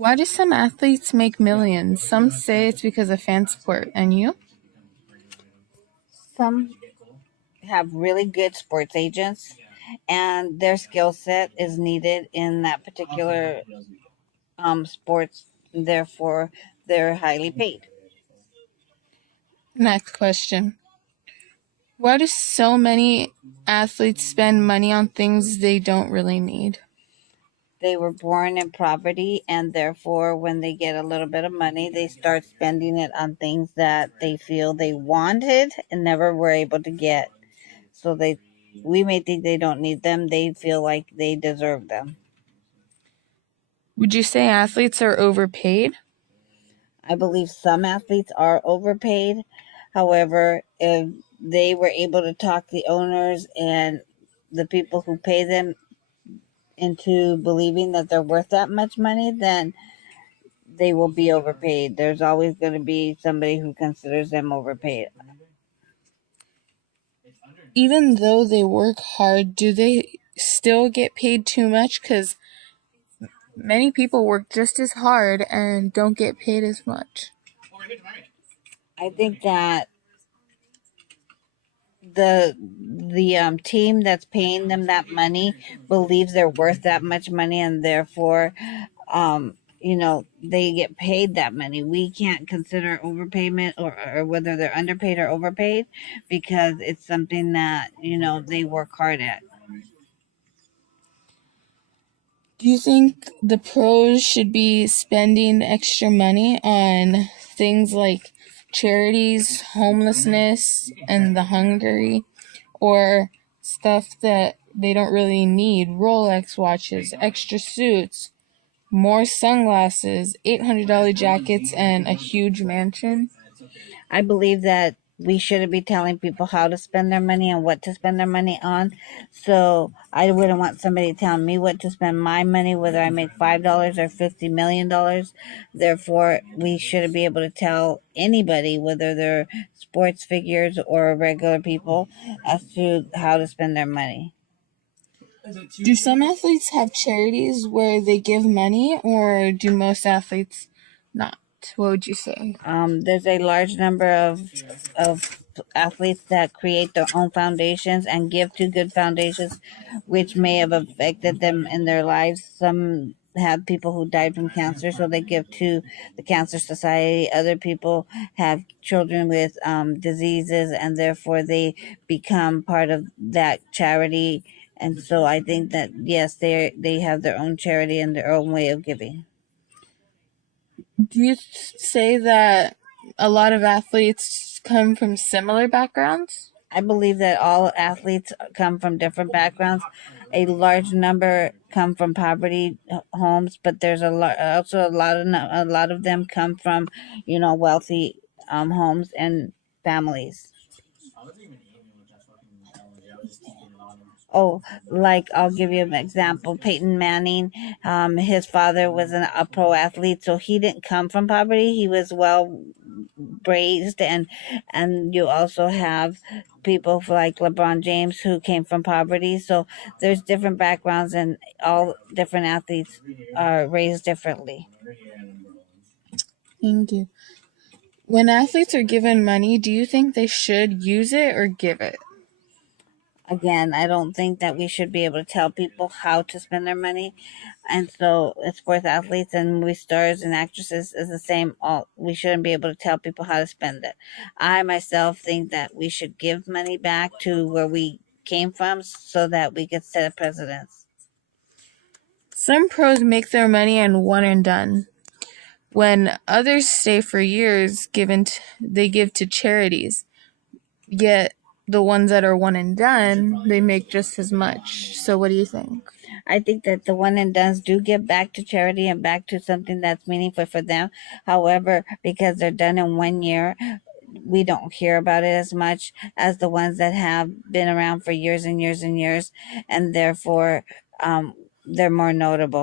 Why do some athletes make millions? Some say it's because of fan support. And you? Some have really good sports agents, and their skill set is needed in that particular sports. Therefore, they're highly paid. Next question. Why do so many athletes spend money on things they don't really need? They were born in poverty, and therefore, when they get a little bit of money, they start spending it on things that they feel they wanted and never were able to get. So we may think they don't need them; they feel like they deserve them. Would you say athletes are overpaid? I believe some athletes are overpaid. However, if they were able to talk the owners and the people who pay them into believing that they're worth that much money, then they will be overpaid. There's always going to be somebody who considers them overpaid. Even though they work hard, do they still get paid too much? Because many people work just as hard and don't get paid as much. I think that the team that's paying them that money believes they're worth that much money, and therefore they get paid that money. We can't consider overpayment or whether they're underpaid or overpaid, because it's something that they work hard at. Do you think the pros should be spending extra money on things like charities, homelessness, and the hungry, or stuff that they don't really need? Rolex watches, extra suits, more sunglasses, $800 jackets, and a huge mansion? I believe that we shouldn't be telling people how to spend their money and what to spend their money on. So I wouldn't want somebody telling me what to spend my money, whether I make $5 or $50 million. Therefore, we shouldn't be able to tell anybody, whether they're sports figures or regular people, as to how to spend their money. Do some athletes have charities where they give money, or do most athletes not? What would you say? There's a large number of athletes that create their own foundations and give to good foundations, which may have affected them in their lives. Some have people who died from cancer, so they give to the Cancer Society. Other people have children with diseases, and therefore they become part of that charity. And so I think that yes, they have their own charity and their own way of giving. Do you say that a lot of athletes come from similar backgrounds? I believe that all athletes come from different backgrounds. A large number come from poverty homes, but there's also a lot of them come from, wealthy homes and families. Oh, like I'll give you an example. Peyton Manning, his father was a pro athlete, so he didn't come from poverty. He was well raised, and you also have people like LeBron James who came from poverty. So there's different backgrounds, and all different athletes are raised differently. Thank you. When athletes are given money, do you think they should use it or give it? Again, I don't think that we should be able to tell people how to spend their money. And so, sports athletes and movie stars and actresses is the same. All we shouldn't be able to tell people how to spend it. I myself think that we should give money back to where we came from, so that we could set a precedence. Some pros make their money and one and done, when others stay for years. They give to charities. Yet the ones that are one and done, they make just as much. So what do you think? I think that the one and dones do give back to charity and back to something that's meaningful for them. However, because they're done in 1 year, we don't hear about it as much as the ones that have been around for years and years and years, and therefore they're more notable.